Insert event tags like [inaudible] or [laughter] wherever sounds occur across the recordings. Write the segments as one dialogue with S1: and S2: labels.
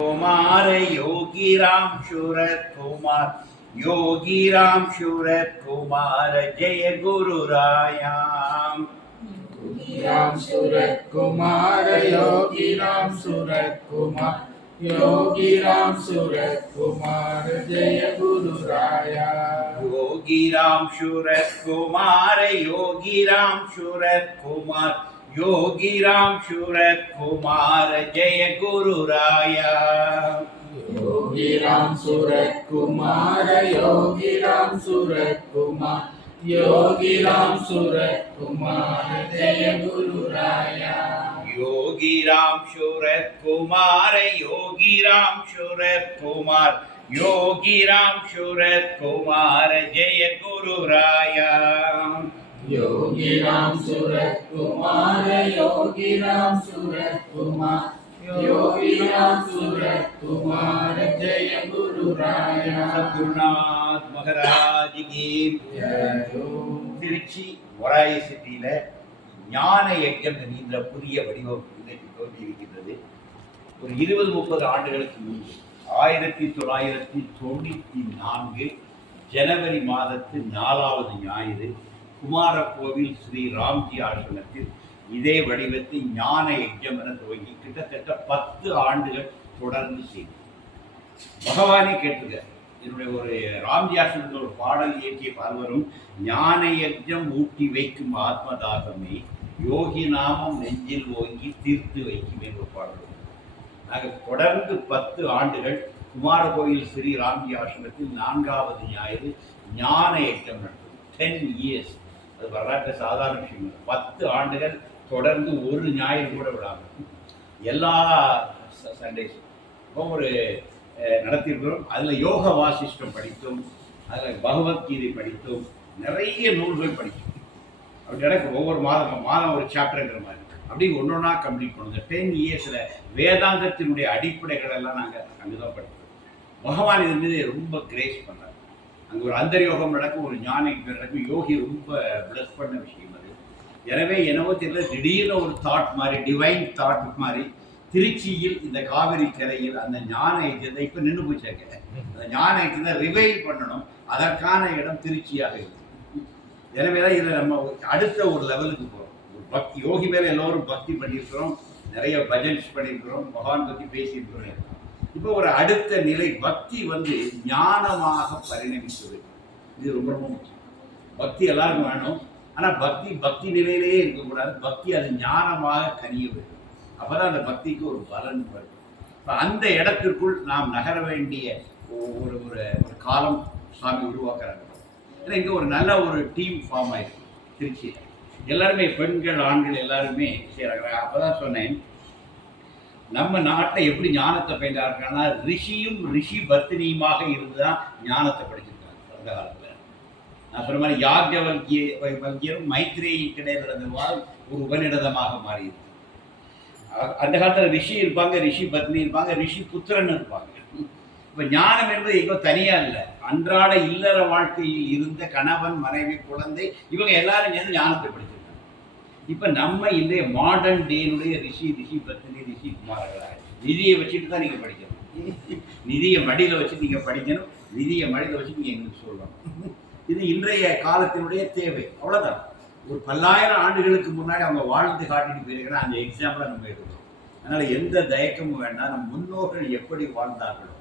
S1: कुमार योगी राम शूरत कुमार योगी राम शूरत कुमार जय गुरु रायाम
S2: राम सूरत कुमार योगी राम सूरत कुमार योगी राम सूरत कुमार जय गुरु राया
S1: योगी राम शूरत कुमार योगी राम शूरत कुमार योगी राम शूरत कुमार जय गुरु राया
S2: योगी राम सूरत कुमार योगी राम सूरत कुमार योगी राम सूरत कुमार जय गुरु राया
S1: योगी राम शूरत कुमार योगी राम शूरत कुमार योगी राम शूरत कुमार जय गुरु राया
S2: योगी राम सूरत कुमार योगी राम सूरत कुमार योगी राम सूरत कुमार जय गुरु राया
S1: சத்குருநாத் மகராஜ் கி
S2: जय
S1: திருச்சி ஒராய சிட்டியில ஞான யஜ்யம் என்கின்ற புதிய வடிவம் இன்றைக்கு தோன்றியிருக்கின்றது ஒரு இருபது முப்பது ஆண்டுகளுக்கு முன்பு ஆயிரத்தி தொள்ளாயிரத்தி தொண்ணூற்றி நான்கு ஜனவரி மாதத்து நாலாவது ஞாயிறு குமாரகோவில் ஸ்ரீ ராம்ஜி ஆசிரமத்தில் இதே வடிவத்தை ஞான யஜ்யம் என துவங்கி கிட்டத்தட்ட பத்து ஆண்டுகள் தொடர்ந்து செய்து பகவானே கேட்டுங்க என்னுடைய ஒரு ராம்ஜி ஆசிரமத்தில் ஒரு பாடல் இயற்றிய பார்வரும் ஞான யஜ்ஞம் ஊட்டி வைக்கும் ஆத்மதாகமே யோகி நாமம் நெஞ்சில் ஓங்கி தீர்த்து வைக்கும் என்று பாடல் நாங்கள் தொடர்ந்து பத்து ஆண்டுகள் குமார கோயில் ஸ்ரீ ராம்ஜி ஆசிரமத்தில் நான்காவது ஞாயிறு ஞான யஜ்ஞம் நடத்தும் டென் இயர்ஸ் அது வரலாற்று சாதாரண விஷயம் இல்லை. பத்து ஆண்டுகள் தொடர்ந்து ஒரு ஞாயிறு கூட விடாமல். எல்லா சண்டேஸ். ஒரு நடத்தியிருக்கிறோம். அதில் யோக வாசிஷ்டம் படித்தோம். அதில் பகவத்கீதை படித்தோம். நிறைய நூல்கள் படித்தோம். அப்படி எனக்கு ஒவ்வொரு மாதம் மாதம் ஒரு சாப்டர்ங்கிற மாதிரி. அப்படி ஒன்று ஒன்றா கம்ப்ளீட் பண்ணுவோம் டென் இயர்ஸில் வேதாந்தத்தினுடைய அடிப்படைகள் எல்லாம் நாங்கள் அங்கே தான் படித்தோம். பகவான் இது மீது ரொம்ப கிரேஸ் பண்ணார் அங்கே ஒரு அந்தரியோகம் நடக்கும் ஒரு ஞான நடக்கும். யோகி ரொம்ப பிளஸ் பண்ண விஷயம் அது. எனவே என்னவோ தெரியல திடீர்னு ஒரு தாட் மாதிரி டிவைன் தாட் மாதிரி திருச்சியில் இந்த காவிரி கரையில் அந்த ஞான ஐக்கியத்தை இப்போ நின்று போச்சாங்க அந்த ஞான ஐக்கியத்தை ரிவைவ் பண்ணணும். அதற்கான இடம் திருச்சியாக இருக்கு. எனவே தான் இதில் நம்ம அடுத்த ஒரு லெவலுக்கு போகிறோம் ஒரு பக்தி யோகி மேலே எல்லோரும் பக்தி பண்ணியிருக்கிறோம். நிறைய பஜன்ஸ் பண்ணியிருக்கிறோம். பகவான் பற்றி பேசியிருக்கிறோம். இப்போ ஒரு அடுத்த நிலை பக்தி வந்து ஞானமாக பரிணமித்தது இது ரொம்ப ரொம்ப முக்கியம். பக்தி எல்லாருக்கும் வேணும். ஆனால் பக்தி பக்தி நிலையிலேயே இருக்கக்கூடாது. பக்தி அது ஞானமாக கனிய வேண்டும். அப்பதான் அந்த பக்திக்கு ஒரு பலன் வரும். இப்போ அந்த இடத்திற்குள் நாம் நகர வேண்டிய ஒரு ஒரு ஒரு காலம் சுவாமி உருவாக்குறாங்க. ஏன்னா இங்கே ஒரு நல்ல ஒரு டீம் ஃபார்ம் ஆயிருக்கு. திருச்சியில். எல்லாருமே பெண்கள் ஆண்கள் எல்லாருமே செய்கிறாங்க அப்போ தான் சொன்னேன். நம்ம நாட்டில் எப்படி ஞானத்தை பயின்றாருக்காங்கன்னா ரிஷியும் ரிஷி பத்தினியுமாக இருந்து தான் ஞானத்தை படிச்சிருக்காங்க அந்த காலத்தில். நான் சொன்ன மாதிரி யாக்ஞவல்கிய வல்கியரும் மைத்ரேயி கிடையாது அந்த வாரம் ஒரு உபநிடதமாக மாறியிருக்கு. அந்த காலத்தில் ரிஷி இருப்பாங்க ரிஷி பத்னி இருப்பாங்க ரிஷி புத்திரன் இருப்பாங்க. இப்போ ஞானம் என்பது எங்கோ தனியாக இல்லை. அன்றாட இல்லற வாழ்க்கையில் இருந்த கணவன் மனைவி குழந்தை இவங்க எல்லாரும் சேர்ந்து ஞானத்தை படிச்சிருக்காங்க. இப்போ நம்ம இன்றைய மாடர்ன் டேனுடைய ரிஷி ரிஷி பத்தினி ரிஷி குமாரர்களாக நிதியை வச்சுட்டு தான் நீங்கள் படிக்கணும். நிதியை மடியில் வச்சு நீங்கள் படிக்கணும். நிதியை மடியில் வச்சு நீங்கள் எங்களுக்கு சொல்லணும். இது இன்றைய காலத்தினுடைய தேவை. அவ்வளோதான் ஒரு பல்லாயிரம் ஆண்டுகளுக்கு முன்னாடி அவங்க வாழ்ந்து காட்டிட்டு போயிருக்கிற அந்த எக்ஸாம்பிளை நம்ம எடுக்கிறோம் அதனால் எந்த தயக்கமும் வேண்டாம். நம் முன்னோர்கள் எப்படி வாழ்ந்தார்களோ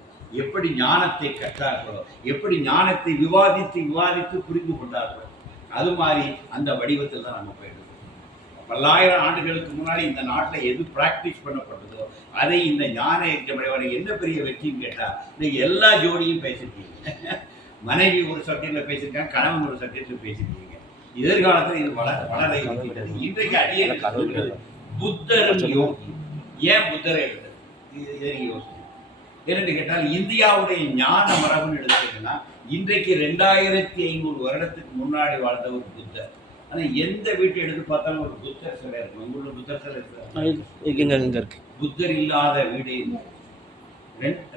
S1: எப்படி ஞானத்தை கற்றார்களோ எப்படி ஞானத்தை விவாதித்து விவாதித்து புரிந்து கொண்டார்களோ அது மாதிரி அந்த வடிவத்தில் தான் நம்ம போயிடுறோம் பல்லாயிரம் ஆண்டுகளுக்கு முன்னாடி இந்த நாட்டில் எது பிராக்டிஸ் பண்ணப்பட்டதோ அதை இந்த ஞான யஜ்ஞம் என்ன பெரிய வெற்றின்னு கேட்டால் இன்னைக்கு எல்லா ஜோடியும் பேசிருக்கீங்க. [laughs] மனைவி ஒரு சப்ஜெக்ட்ல பேசியிருக்காங்க கணவன் ஒரு சப்ஜெக்ட்ல பேசியிருக்கீங்க எதிர்காலத்தில் இது வளர வளர இருக்கிறது இன்றைக்கு அடியே புத்தரும் யோகி. ஏன் புத்தரை எடுத்தது? இது யோசிக்கணும். ஏனென்று கேட்டால் இந்தியாவுடைய ஞான மரபுன்னு எடுத்தீங்கன்னா இன்றைக்கு ரெண்டாயிரத்தி ஐநூறு வருடத்துக்கு முன்னாடி வாழ்ந்த ஒரு புத்தர். ஆனா எந்த வீட்டை எடுத்து பார்த்தாலும் ஒரு புத்தர் சிலை இருக்கும். உங்களோட புத்தர் சிலை இருக்கு.
S3: இங்க இங்க இருக்கு
S1: புத்தர் இல்லாத வீடு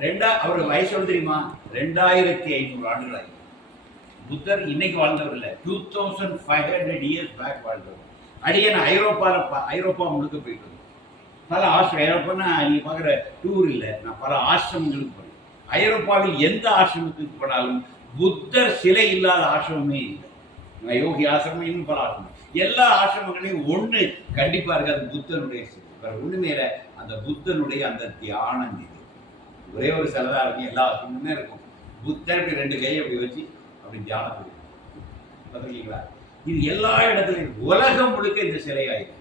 S1: ரெண்டா அவர் வயசு தெரியுமா? ரெண்டாயிரத்தி ஐநூறு ஆண்டுகள் ஆகி புத்தர் இன்னைக்கு வாழ்ந்தவர் இல்லை. Two thousand five hundred years back வாழ்ந்தவர். அடியன் ஐரோப்பாவில் ஐரோப்பா முழுக்க போயிட்டு. பல ஆசிரம் ஐரோப்பானா நீங்க பார்க்குற டூர் இல்லை. நான் பல ஆசிரமங்களுக்கு போனேன். ஐரோப்பாவில் எந்த ஆசிரமத்துக்கு போனாலும் புத்தர் சிலை இல்லாத ஆசிரமமே இல்லை. யோகி ஆசிரமம் இன்னும் பல ஆசிரமம். எல்லா ஆசிரமங்களையும் ஒன்று கண்டிப்பா இருக்காது புத்தனுடைய உண்மையில அந்த புத்தனுடைய அந்த தியான இது ஒரே ஒரு சிலதாக இருக்கும் எல்லா ஆசிரமுமே இருக்கும். புத்தருக்கு ரெண்டு கையை அப்படி வச்சு அப்படி தியானம் பார்த்துருக்கீங்களா? இது எல்லா இடத்துலையும் உலகம் முழுக்க இந்த சிலையாயிருக்கு.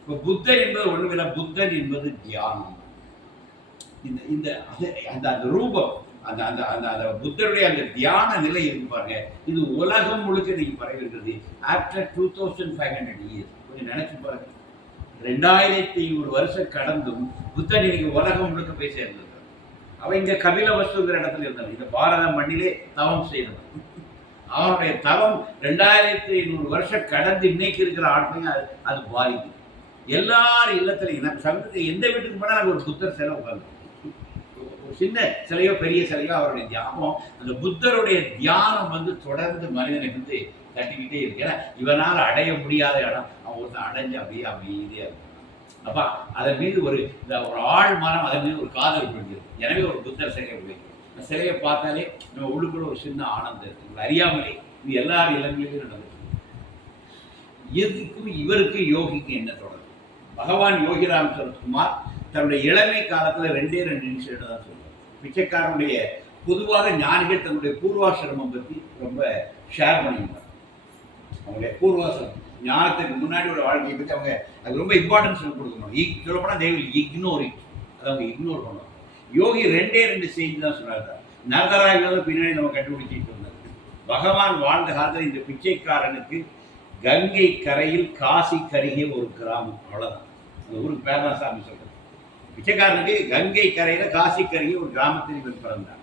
S1: இப்போ புத்தர் என்பது ஒண்ணுமில்லை புத்தன் என்பது தியானம். இந்த இந்த அந்த அந்த ரூபம் அந்த அந்த அந்த அந்த புத்தருடைய அந்த தியான நிலை இருக்கு பாருங்க. இது உலகம் முழுக்க இன்னைக்கு பரவிருக்கிறது after two thousand five hundred years கொஞ்சம் நினைச்சு பாருங்க. ரெண்டாயிரத்தி ஐநூறு வருஷம் கடந்தும் புத்தன் இன்னைக்கு உலகம் முழுக்க போய் சேர்ந்தது அவன் இங்க கபிலவஸ்துங்கிற இடத்துல இருந்தான் இந்த பாரத மண்ணிலே தவம் செய்தவன் அவனுடைய தவம் ரெண்டாயிரத்தி ஐநூறு வருஷம் கடந்து இன்னைக்கு இருக்கிற ஆட்மையும் அது அது பாதிக்குது. எல்லார் இல்லத்துலையும் நம்ம சமூகத்தில் எந்த வீட்டுக்கு போனால் அங்கே ஒரு புத்தர் செலவு உட்காந்து சின்ன சிலையோ பெரிய சிலையோ அவருடைய தியானம் அந்த புத்தருடைய தியானம் வந்து தொடர்ந்து மனிதனை வந்து தட்டிக்கிட்டே இருக்கு. ஏன்னா இவனால் அடைய முடியாத இடம். அவன் ஒருத்தன் அடைஞ்சு அப்படியே அமைதியாக இருக்கும் அப்பா அதன் மீது ஒரு இந்த ஒரு ஆள் மனம் அதன் மீது ஒரு காதல் கொள்கிறது எனவே ஒரு புத்தர் சிலையை பிடிக்கும் அந்த சிலையை பார்த்தாலே நம்ம உள்ளுக்குள்ள ஒரு சின்ன ஆனந்தம் இருக்கு. அறியாமலே இது எல்லா இளங்களிலும் நடந்துருக்கு எதுக்கும் இவருக்கு யோகிக்கு என்ன தொடர்பு? பகவான் யோகிராம் சரத்குமார் தன்னுடைய இளமை காலத்துல ரெண்டே ரெண்டு நிமிஷம் தான் சொல்லுவார் பிச்சைக்காரனுடைய பொதுவாக ஞானிகள் தன்னுடைய பூர்வாசிரமம் பற்றி ரொம்ப ஷேர் பண்ணியிருந்தாங்க. அவங்களுடைய பூர்வாசிரமம் ஞானத்துக்கு முன்னாடி ஒரு வாழ்க்கையை பற்றி அவங்க அது ரொம்ப இம்பார்ட்டன்ஸ் கொடுக்கணும். இ சொல்லப்போனால் தேவில் இக்னோர் இட் அதை அவங்க இக்னோர் பண்ணுவாங்க யோகி ரெண்டே ரெண்டு செய்தி தான் சொன்னார் நரதராஜ் பின்னாடி நம்ம கண்டுபிடிச்சிட்டு இருந்தார் பகவான் வாழ்ந்த காலத்தில் இந்த பிச்சைக்காரனுக்கு கங்கை கரையில் காசி கருகே ஒரு கிராமம். அவ்வளோதான் அந்த ஊருக்கு பேரதாசாமி சொல்கிறார் சாமி பிச்சைக்காரனுக்கு கங்கை கரையில் காசி ஒரு கிராமத்தில் இவன் பிறந்தான்.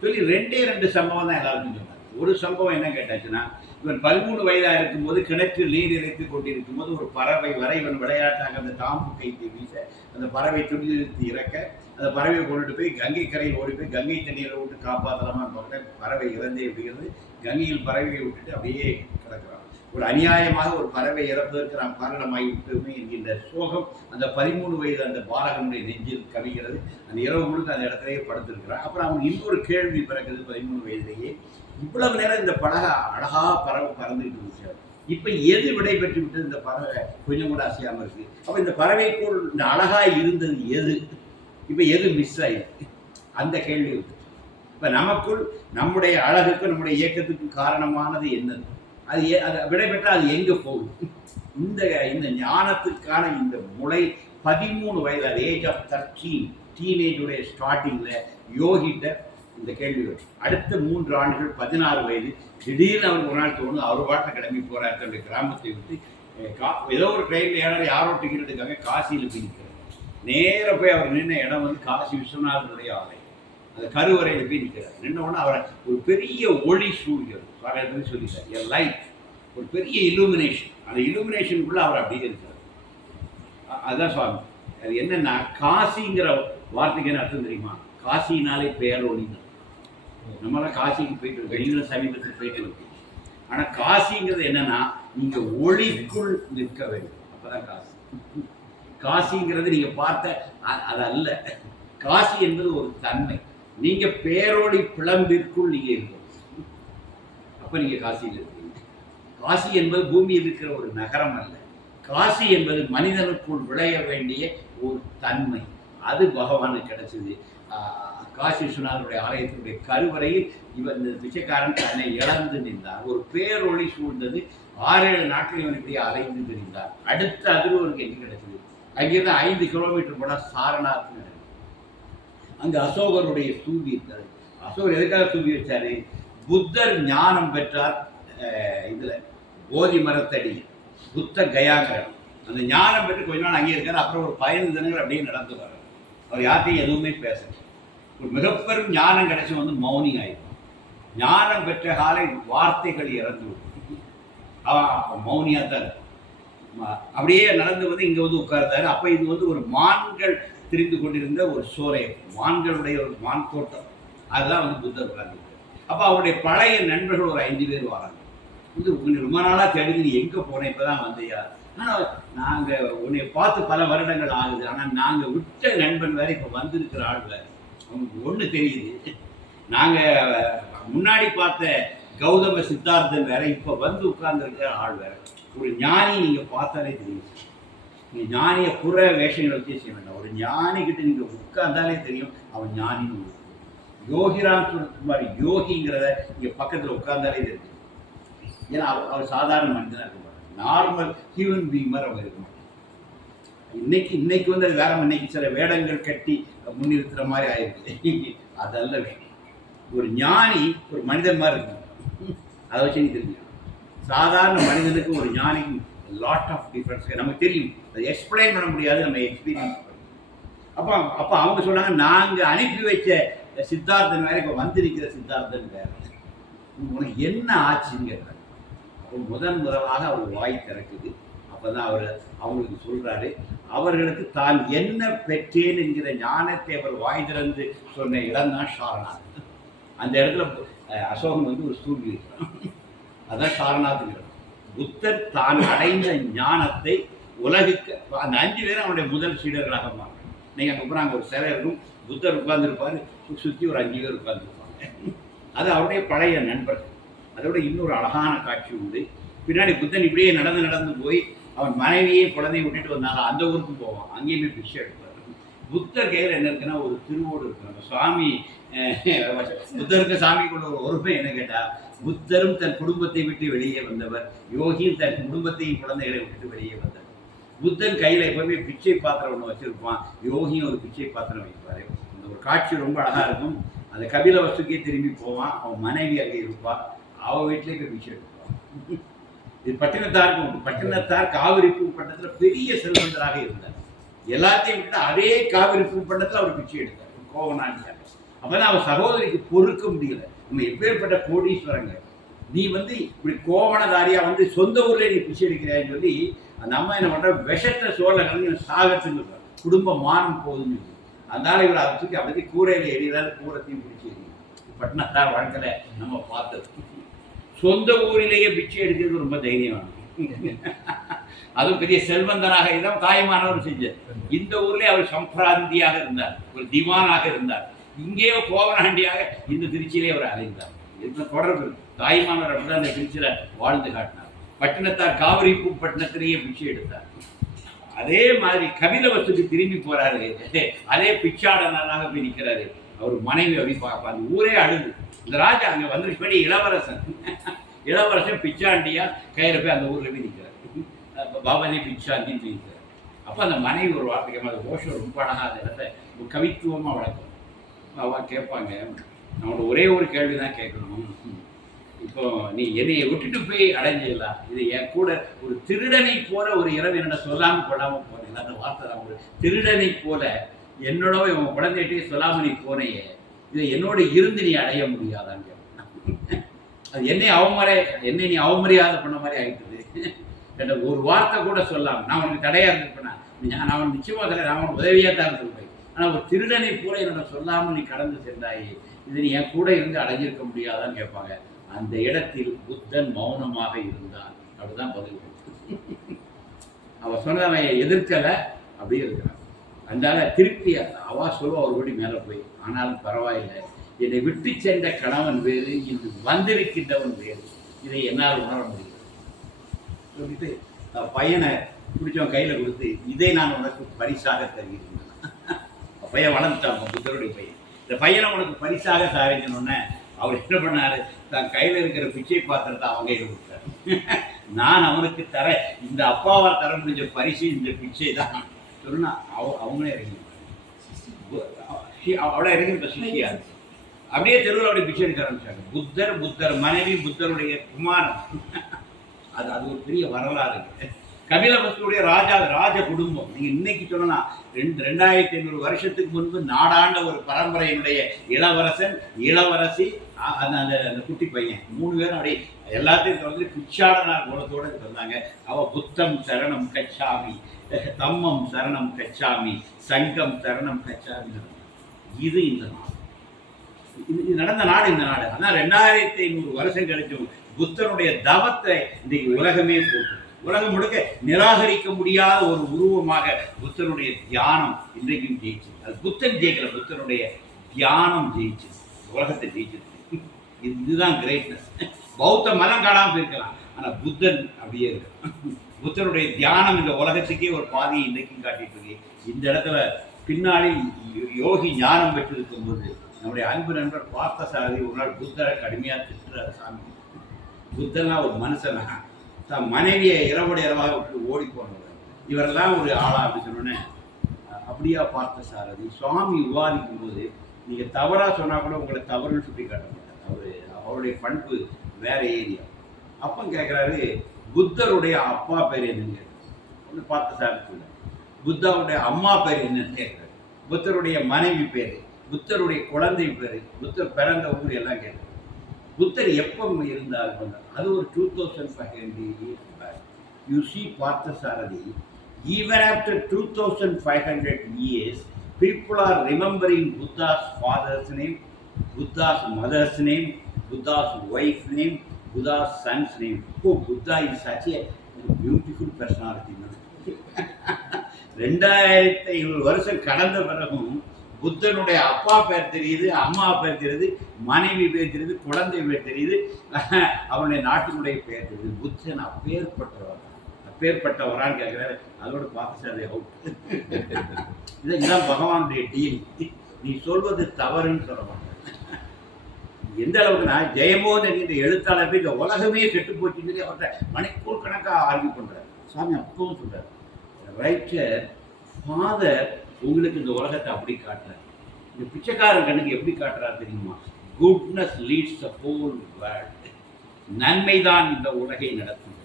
S1: சொல்லி ரெண்டே ரெண்டு சம்பவம் தான் எல்லாருக்கும் சொன்னாங்க. ஒரு சம்பவம் என்ன கேட்டாச்சுன்னா இவன் பதிமூணு வயதாக இருக்கும்போது கிணற்றில் நீர் இறைத்து கொண்டிருக்கும் போது ஒரு பறவை வர இவன் விளையாட்டாக அந்த தாம்பு கைத்தை வீச அந்த பறவை துடித்து இறக்க அந்த பறவையை கொண்டுட்டு போய் கங்கை கரையில் ஓடி போய் கங்கை தண்ணீரை விட்டு காப்பாற்றலாமா பார்க்க பறவை இறந்தே விடுகிறது கங்கையில் பறவையை விட்டுட்டு அப்படியே கிடக்கிறான். ஒரு அநியாயமாக ஒரு பறவை இறப்பதற்கு நாம் காரணமாகி விட்டோமே என்கின்ற சோகம் அந்த பதிமூணு வயது அந்த பாலகனுடைய நெஞ்சில் கவிகிறது. அந்த இரவு முழுக்க அந்த இடத்துலேயே படுத்திருக்கிறான் அப்புறம் அவன் இன்னொரு கேள்வி பிறகுது பதிமூணு வயதிலேயே. இவ்வளவு நேரம் இந்த படகை அழகா பறவை பறந்துட்டு இருந்துச்சு. இப்போ எது விடை பெற்று விட்டு இந்த பறவை? கொஞ்சம் கூட அசையாமல் இருக்கு. அப்போ இந்த பறவைக்குள் இந்த அழகாக இருந்தது எது? இப்போ எது மிஸ் ஆயிருக்கு? அந்த கேள்வி இப்போ நமக்குள் நம்முடைய அழகுக்கு நம்முடைய இயக்கத்துக்கு காரணமானது என்னது? அது அது விடைபெற்றால் அது எங்கே போகும்? இந்த இந்த ஞானத்துக்கான இந்த முளை பதிமூணு வயது அது ஏஜ் ஆஃப் தர்டீன் டீனேஜுடைய ஸ்டார்டிங்கில் யோகிட்ட இந்த கேள்வி அடுத்த மூன்று ஆண்டுகள் பதினாறு வயது திடீர்னு அவர் ஒரு நாள் தோணும் அவர் பாட்டை கிளம்பி போகிறார் தன்னுடைய கிராமத்தை விட்டு. கா- ஏதோ ஒரு ட்ரெயினில் யாரோ யாரோ டிக்கெட் எடுக்காங்க காசியில் போய் நிற்கிறார் போய் அவர் நின்ன இடம் வந்து காசி விஸ்வநாதனுடைய ஆலை அந்த கருவறையில் போய் நிற்கிறார் நின்ன அவரை ஒரு பெரிய ஒளி சூழ்கிறது காலையில் சொல்லிட்டார். என் லைட் ஒரு பெரிய இலுமினேஷன் அந்த இலுமினேஷனுக்குள்ளே அவர் அப்படியே இருக்கிறார் அதுதான் சுவாமி. அது என்னன்னா காசிங்கிற வார்த்தைக்கு என்ன அர்த்தம் தெரியுமா? காசினாலே பேரொளி தான் நம்மளாம் காசிக்கு போயிட்டு இருக்கோம். நீங்களும் சமீபத்தில் போயிட்டு இருக்கோம். ஆனால் காசிங்கிறது என்னன்னா நீங்கள் ஒளிக்குள் நிற்க வேண்டும். அப்போதான் காசு. காசிங்கிறது நீங்கள் பார்த்த அது அல்ல. காசி என்பது ஒரு தன்மை. நீங்க பேரோடி பிளம்பிற்குள் நீங்க இருக்கணும். அப்ப நீங்க காசியில் இருக்கீங்க காசி என்பது பூமியில் இருக்கிற ஒரு நகரம் அல்ல. காசி என்பது மனிதனுக்குள் விளைய வேண்டிய ஒரு தன்மை. அது பகவானுக்கு கிடைச்சது. ஆஹ் காசி விஸ்வநாதனுடைய ஆலயத்தினுடைய கருவறையில் இவன் இந்த பிச்சைக்காரன் தன்னை இழந்து நின்றார் ஒரு பேரொளி சூழ்ந்தது ஆறேழு நாட்கள் இவன் இப்படி அலைந்து திரிந்தார் அடுத்த அதிர்வருக்கு எங்கே கிடைச்சது? அங்கிருந்து ஐந்து கிலோமீட்டர் போனால் சாரநாத் அங்கு அசோகருடைய ஸ்தூபி இருக்கிறது அசோகர் எதுக்காக ஸ்தூபி வச்சாரு? புத்தர் ஞானம் பெற்றார் இதில் போதி மரத்தடி புத்த கயாகரம் அந்த ஞானம் பெற்று கொஞ்ச நாள் அங்கேயே இருக்கார் அப்புறம் ஒரு பதினைந்து தினங்கள் அப்படியே நடந்து வர்றார். அவர் யார்ட்டையும் எதுவுமே பேசல. ஒரு மிகப்பெரும் ஞானம் கிடைச்சி வந்து மௌனி ஆயிடும் ஞானம் பெற்ற காலை வார்த்தைகள் இறந்து விடும். அவன் அப்ப தான் இருக்கும் அப்படியே நடந்து வந்து இங்கே வந்து உட்கார்ந்தாரு. அப்போ இது வந்து ஒரு மான்கள் திரிந்து கொண்டிருந்த ஒரு சோலை வான்களுடைய ஒரு வான் தோட்டம். அதுதான் வந்து புத்தர் உட்கார்ந்து அப்போ அவருடைய பழைய நண்பர்கள் ஒரு ஐந்து பேர் வராங்க. இது உன்னை ரொம்ப நாளாக தேடி நீ எங்கே போனேன் இப்போ தான் வந்தியா? ஆனால் நாங்கள் உன்னை பார்த்து பல வருடங்கள் ஆகுது. ஆனால் நாங்கள் விட்ட நண்பன் வேற இப்போ வந்திருக்கிற ஆள் வேற. அவங்களுக்கு ஒன்று தெரியுது. நாங்கள் முன்னாடி பார்த்த கௌதம சித்தார்த்தன் வேற இப்போ வந்து உட்கார்ந்துருக்கிற ஆள் வேற. ஒரு ஞானி நீங்கள் பார்த்தாலே தெரியும். நீங்கள் ஞானியை புற வேஷங்களை வச்சு செய்ய வேண்டாம். ஒரு ஞானி நீங்கள் உட்கார்ந்தாலே தெரியும் அவன் ஞானின்னு உங்களுக்கு யோகிராம் மாதிரி யோகிங்கிறத இங்கே பக்கத்தில் உட்கார்ந்தாலே தெரியும். ஏன்னா அவர் அவர் சாதாரண மனிதனாக இருக்க மாட்டார் நார்மல் ஹியூமன் பீங் மாதிரி அவங்க இருக்க மாட்டாங்க இன்னைக்கு இன்னைக்கு வந்து அது வேற இன்னைக்கு சில வேடங்கள் கட்டி முன்னிறுத்துற மாதிரி ஆயிருக்கு. அதல்ல விஷயம் ஒரு ஞானி ஒரு மனிதன் மாதிரி இருக்கும் அதை வச்சு நீ தெரிஞ்சுக்கணும். சாதாரண மனிதனுக்கு ஒரு ஞானிக்கு லாட் ஆஃப் டிஃப்ரென்ஸ் நமக்கு தெரியும். எக்ஸ்பிளைன் பண்ண முடியாது நம்ம எக்ஸ்பீரியன்ஸ் அப்போ அப்போ அவங்க சொன்னாங்க நாங்கள் அனுப்பி வச்ச சித்தார்த்தன் வேற இப்போ வந்திருக்கிற சித்தார்த்தன் வேற. உனக்கு என்ன ஆச்சுன்னு கேட்டாங்க அப்போ முதன் முதலாக அவர் வாய் திறக்குது. அப்போ தான் அவர் அவங்களுக்கு சொல்கிறாரு அவர்களுக்கு தான் என்ன பெற்றேன் என்கிற ஞானத்தை அவர் வாய் திறந்து சொன்ன இடம் தான் சாரநாத் அந்த இடத்துல அசோகன் வந்து ஒரு சூழ்நிலை. அதுதான் அதான் சாரநாத்துங்கிறது புத்தர் தான் அடைந்த ஞானத்தை உலகுக்கு. அந்த அஞ்சு பேரும் அவனுடைய முதல் சீடர்களாக மாறினாங்க நீங்க அங்கே போகிறாங்க ஒரு சிலை இருக்கும் புத்தர் உட்கார்ந்துருப்பார். சுற்றி ஒரு அஞ்சு பேர் உட்கார்ந்துருப்பாங்க. அது அவருடைய பழைய நண்பர்கள் அதோட இன்னொரு அழகான காட்சி உண்டு. பின்னாடி புத்தன் இப்படியே நடந்து நடந்து போய் அவன் மனைவியை குழந்தையை விட்டுட்டு வந்தாலும் அந்த ஊருக்கு போவான். அங்கேயுமே பிச்சை எடுப்பார். புத்தர் கையில் என்ன இருக்குன்னா ஒரு திருவோடு இருக்கிறாங்க சுவாமி புத்தருக்கு புத்தருக்கு கொண்ட ஒரு ஒருமை என்ன கேட்டால் புத்தரும் தன் குடும்பத்தை விட்டு வெளியே வந்தவர். யோகியும் தன் குடும்பத்தையும் குழந்தைகளை விட்டு வெளியே வந்தவர். புத்தன் கையில் எப்பவுமே பிச்சை பாத்திரம் ஒன்று வச்சுருப்பான். யோகியும் ஒரு பிச்சை பாத்திரம் வைப்பார். அந்த ஒரு காட்சி ரொம்ப அழகாக இருக்கும். அந்த கபில வசுக்கே திரும்பி போவான். அவன் மனைவி அங்கே இருப்பா. அவ வீட்டிலே போய் பிச்சை எடுப்பான். இது பட்டினத்தாருக்கு உண்டு. பட்டினத்தார் காவிரி பூப்பட்டத்தில் பெரிய செல்வந்தராக இருந்தார். எல்லாத்தையும் விட்டு அதே காவிரி பூப்பட்டத்தில் அவர் பிச்சை எடுத்தார். கோவனாண்டியார் அப்பதான் அவர் சகோதரிக்கு பொறுக்க முடியல. நம்ம எப்பேற்பட்ட கோடீஸ்வரங்க நீ வந்து இப்படி கோவணதாரியாக வந்து சொந்த ஊரில் நீ பிச்சை எடுக்கிறான்னு சொல்லி அந்த அம்மா என்ன பண்ணுற விஷத்தை சோழ கலந்து சாகத்துன்னு சொல்றார். குடும்பம் மானம் போகுதுன்னு சொல்லி அதனால இவர் அதை தூக்கி அப்படி கூரையில் எரியதால் கூரத்தையும் பிடிச்சி எறியும் பட்டினத்தார் வழக்கில் நம்ம பார்த்தது. சொந்த ஊரிலேயே பிச்சை எடுக்கிறது ரொம்ப தைரியமான அதுவும் பெரிய செல்வந்தனாக இருந்தால் தாய்மானவர் செஞ்சார் இந்த ஊர்லயே அவர் சம்பிராந்தியாக இருந்தார். ஒரு திவானாக இருந்தார். இங்கேயோ கோவனாண்டியாக இந்த திருச்சியிலே அவர் அலைந்தார். இந்த தொடர்பு? இருக்கு. தாய்மானவர் அப்படிதான் அந்த திருச்சியில் வாழ்ந்து காட்டினார். பட்டணத்தார் காவிரி பட்டணத்திலேயே பிச்சை எடுத்தார். அதே மாதிரி கபிலவஸ்துக்கு திரும்பி போறாரு. அதே பிச்சாடனாக போய் நிற்கிறாரு அவர் மனைவி அப்படி பார்ப்பா அந்த ஊரே அழுது. இந்த ராஜா அங்க வந்திருக்கபடி இளவரசன். இளவரசன் பிச்சாண்டியா கையில போய் அந்த ஊரில் போய் நிற்கிறார் பாபாஜி பிச்சாண்டின்னு போய் நிற்கிறார் அந்த மனைவி ஒரு வார்த்தைக்கு அந்த கோஷம் ரொம்ப அழகாக அந்த இடத்த ஒரு வளர்க்கும். அவ கேட்பாங்க. நம்மளோட ஒரே ஒரு கேள்வி தான் கேட்கணும். இப்போ நீ என்னைய விட்டுட்டு போய் அடைஞ்சிடலாம் இது என் கூட ஒரு திருடனை போல ஒரு இரவு என்னோட சொல்லாம கொள்ளாம போனேன். அந்த வார்த்தை தான் ஒரு திருடனை போல என்னோட உன் குழந்தைகிட்டே சொல்லாம நீ போனையே. இதை என்னோட இருந்து நீ அடைய முடியாதான்னு கேட்பேன். அது என்னை அவமரை என்னை நீ அவமரியாதை பண்ண மாதிரி ஆயிட்டுது. என்கிட்ட ஒரு வார்த்தை கூட சொல்லாம நான் உனக்கு தடையா இருந்திருப்பேன்? நான் அவன் நிச்சயமாக தடை நான் அவன் உதவியாக தான் இருந்திருப்பேன். ஆனால் ஒரு திருடனை போல என்னோட சொல்லாமல் நீ கடந்து சென்றாயே. இது நீ என் கூட இருந்து அடைஞ்சிருக்க முடியாதான்னு கேட்பாங்க. அந்த இடத்தில் புத்தன் மௌனமாக இருந்தான். அப்படிதான் பதில் கொடுத்தான். அவ சொன்னவன் எதிர்க்கல அப்படியே இருக்கிறான். அதனால திருப்பி அவா சொல்லுவா ஒருபடி மேலே போய் ஆனாலும் பரவாயில்லை என்னை விட்டு சென்ற கணவன் வேறு இன்று வந்திருக்கின்றவன் வேறு. இதை என்னால் உணர முடியும் சொல்லிட்டு பையனை பிடிச்சவன் கையில் கொடுத்து இதை நான் உனக்கு பரிசாக தருகிறேன். பையன் வளர்ந்துட்டான் புத்தருடைய பையன். இந்த பையனை உனக்கு பரிசாக சாரிக்கணும்னு அவர் என்ன பண்ணார்? தன் கையில இருக்கிற பிச்சை பாத்திரத்தை அவங்க கையில நான் அவனுக்கு தர இந்த அப்பாவால் தர முடிஞ்ச பரிசு இந்த பிச்சை தான். சொன்னா அவ அவங்களே இறங்கி அவளை இறங்கி சிஷியா அப்படியே தெருவில் அப்படி பிச்சை எடுக்க ஆரம்பிச்சாங்க. புத்தர் புத்தர் மனைவி புத்தருடைய குமாரன். அது அது ஒரு பெரிய வரலாறு. கபிலவஸ்துடைய ராஜா ராஜ குடும்பம். நீங்க இன்னைக்கு சொல்லலாம் ரெண்டு ரெண்டாயிரத்தி ஐநூறு வருஷத்துக்கு முன்பு நாடாண்ட ஒரு பரம்பரையினுடைய இளவரசன் இளவரசி அந்த அந்த அந்த குட்டி பையன். மூணு பேரும் அப்படியே எல்லாத்தையும் தொடர்ந்து பிச்சாடனார் குணத்தோட வந்தாங்க. அவ புத்தம் சரணம் கச்சாமி தம்மம் சரணம் கச்சாமி சங்கம் சரணம் கச்சாமி. இது இந்த நாடு. இது இது நடந்த நாடு இந்த நாடு. அதான் ரெண்டாயிரத்தி ஐநூறு வருஷம் கழிச்சும் புத்தனுடைய தவத்தை இன்னைக்கு உலகமே போட்டு உலகம் முழுக்க நிராகரிக்க முடியாத ஒரு உருவமாக புத்தனுடைய தியானம் இன்றைக்கும் ஜெயிச்சு அது புத்தன் ஜெயிக்கல புத்தனுடைய தியானம் ஜெயிச்சு உலகத்தை ஜெயிச்சிருக்கு [laughs] இதுதான் கிரேட்னஸ் பௌத்த மதம் காணாமல் போயிருக்கலாம். ஆனால் புத்தன் அப்படியே இருக்கு. [laughs] புத்தனுடைய தியானம் இந்த உலகத்துக்கே ஒரு பாதையை இன்றைக்கும் காட்டிட்டு இருக்கு. இந்த இடத்துல பின்னாடி யோ- யோகி ஞானம் பெற்றிருக்கும் போது நம்முடைய அன்பு நண்பர் பார்த்தசாரதி ஒரு நாள் புத்தரை கடுமையாக திட்டுறாரு சாமி. புத்தன்னா ஒரு மனுஷனா. தன் மனைவியை இரவோடு இரவாக விட்டு ஓடி போனவர். இவரெல்லாம் ஒரு ஆளா அப்படின்னு சொன்னோன்னே அப்படியா பார்த்த சாரதி சுவாமி விவாதிக்கும் போது நீங்கள் தவறாக சொன்னால் கூட உங்களை தவறுன்னு சுட்டி காட்ட மாட்டார். அவருடைய பண்பு வேற ஏரியா. அப்போ கேட்குறாரு புத்தருடைய அப்பா பேர் என்னங்க? ஒன்று பார்த்த சாரதி சொல்ல புத்தாவுடைய அம்மா பேர் என்னன்னு கேட்குறாரு புத்தருடைய மனைவி பேர் புத்தருடைய குழந்தை பேர் புத்தர் பிறந்த ஊர் எல்லாம் கேட்குறாரு புத்தர் எப்போ இருந்தார் அது ஒரு two thousand five hundred years back you see Parthasarathy even after two thousand five hundred years people are remembering Buddha's father's name Buddha's mother's name Buddha's wife name Buddha's sons name oh Buddha is such a beautiful personality ரெண்டாயிரத்தி ஐநூறு வருஷம் கடந்த பிறகும் புத்தனுடைய அப்பா பேர் தெரியுது அம்மா பேர் தெரியுது மனைவி பேர் தெரியுது குழந்தை பேர் தெரியுது. [laughs] அவனுடைய நாட்டினுடைய பேர் தெரியுது. புத்தன் அப்பேற்பட்டவர். அப்பேற்பட்டவரான்னு கேட்கிறாரு. அதோட பார்த்து அவுட் [laughs] இதான் பகவானுடைய டீல் நீ சொல்வது தவறுன்னு சொல்ல மாட்டேன். [laughs] எந்த அளவுக்குன்னா ஜெயமோகன் என்கின்ற எழுத்தாளர் போய் இந்த உலகமே கெட்டு போச்சுன்னு சொல்லி அவர்கிட்ட மணிக்கூர் கணக்காக ஆர்கியூ பண்ணுறாரு சாமி அப்பவும் சொல்றாரு. ரைட்டர் ஃபாதர் உங்களுக்கு இந்த உலகத்தை அப்படி காட்டுறாரு. இந்த பிச்சைக்காரன் கண்ணுக்கு எப்படி காட்டுறாரு தெரியுமா? Goodness leads the whole world நன்மைதான் இந்த உலகை நடத்தும்.